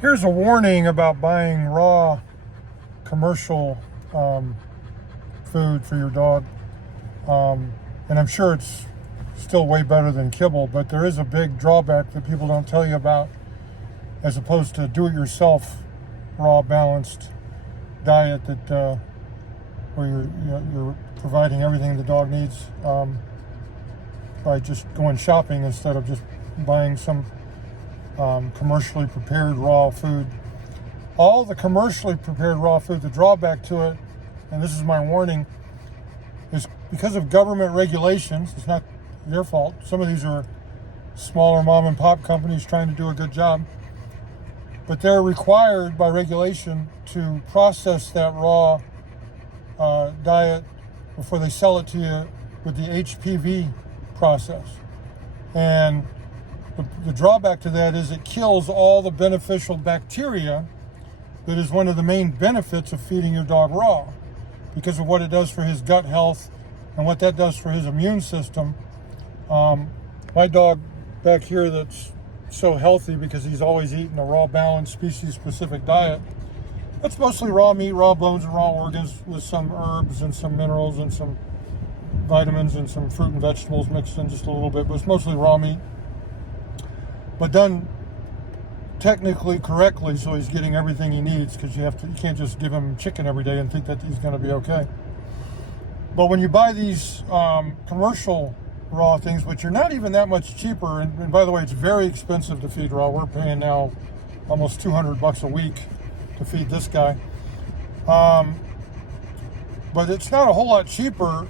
Here's a warning about buying raw commercial food for your dog. And I'm sure it's still way better than kibble, but there is a big drawback that people don't tell you about, as opposed to do-it-yourself raw balanced diet that where you're providing everything the dog needs by just going shopping instead of just buying some commercially prepared raw food. All the commercially prepared raw food, the drawback to it, and this is my warning, is because of government regulations. It's not their fault. Some of these are smaller mom and pop companies trying to do a good job, but they're required by regulation to process that raw diet before they sell it to you with the HPV process. And the drawback to that is it kills all the beneficial bacteria that is one of the main benefits of feeding your dog raw, because of what it does for his gut health and what that does for his immune system. My dog back here that's so healthy because he's always eaten a raw, balanced, species-specific diet, that's mostly raw meat, raw bones, and raw organs with some herbs and some minerals and some vitamins and some fruit and vegetables mixed in just a little bit, but it's mostly raw meat. But done technically correctly, so he's getting everything he needs, because you can't just give him chicken every day and think that he's going to be okay. But when you buy these commercial raw things, which are not even that much cheaper, and by the way, it's very expensive to feed raw. We're paying now almost $200 a week to feed this guy. But it's not a whole lot cheaper,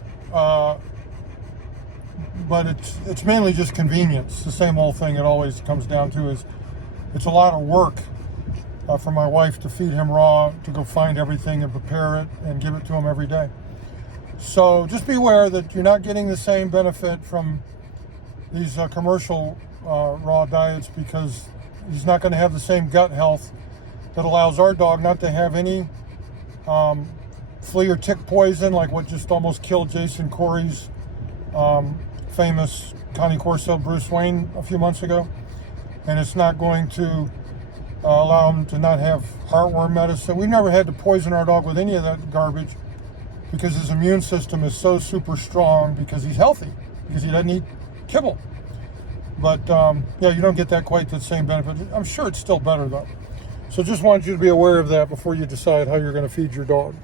but it's mainly just convenience. The same old thing it always comes down to is it's a lot of work for my wife to feed him raw, to go find everything and prepare it and give it to him every day. So just be aware that you're not getting the same benefit from these commercial raw diets, because he's not going to have the same gut health that allows our dog not to have any flea or tick poison, like what just almost killed Jason Corey's famous Connie Corso Bruce Wayne a few months ago. And it's not going to allow him to not have heartworm medicine. We've never had to poison our dog with any of that garbage, because his immune system is so super strong, because he's healthy, because he doesn't eat kibble. But yeah, you don't get that quite the same benefit. I'm sure it's still better though. So just wanted you to be aware of that before you decide how you're going to feed your dog.